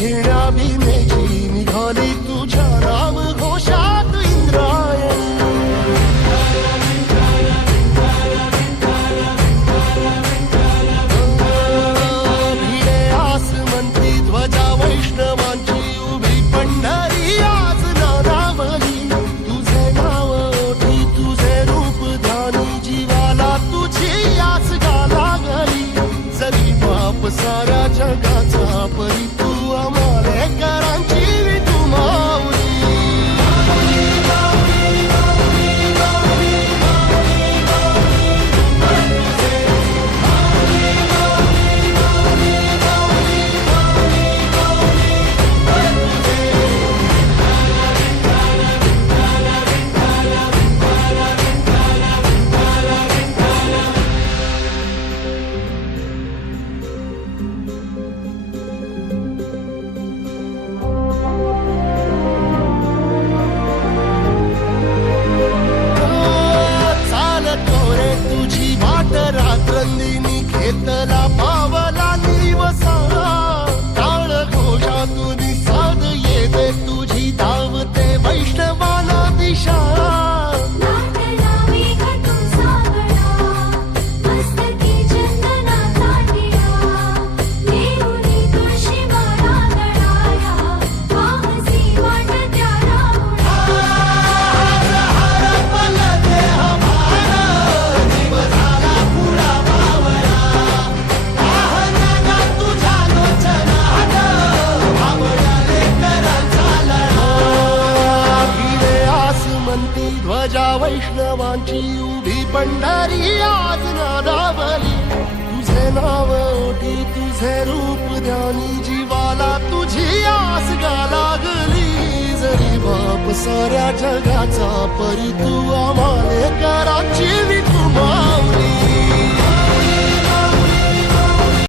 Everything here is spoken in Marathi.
घेण्या भीमेची निघाली तुझ्या नाम घोषात इंद्रायणी. भिडे आसमंती ध्वजा वैष्णवांची उभी पंढरी आज नादावली. तुझे नाव ओठी तुझे रूप ध्यानी जीवाला तुझी आस गा लागली. जरी बाप साऱ्या जगाचा परी तू आमालेकरांची विठू माऊली. रात्रंदिनी घेतला पावला निवसा. टाळ घोषातून साध येते तुझी धावते वैष्णवाला दिशा. ध्वजा वैष्णवांची उभी पंढरी आज नादावली. तुझे नाव ओठी तुझे रूप ध्यानी जीवाला तुझी आस गा लागली. जरी बाप साऱ्या जगाचा परी तू आमालेकरांची विठू माऊली.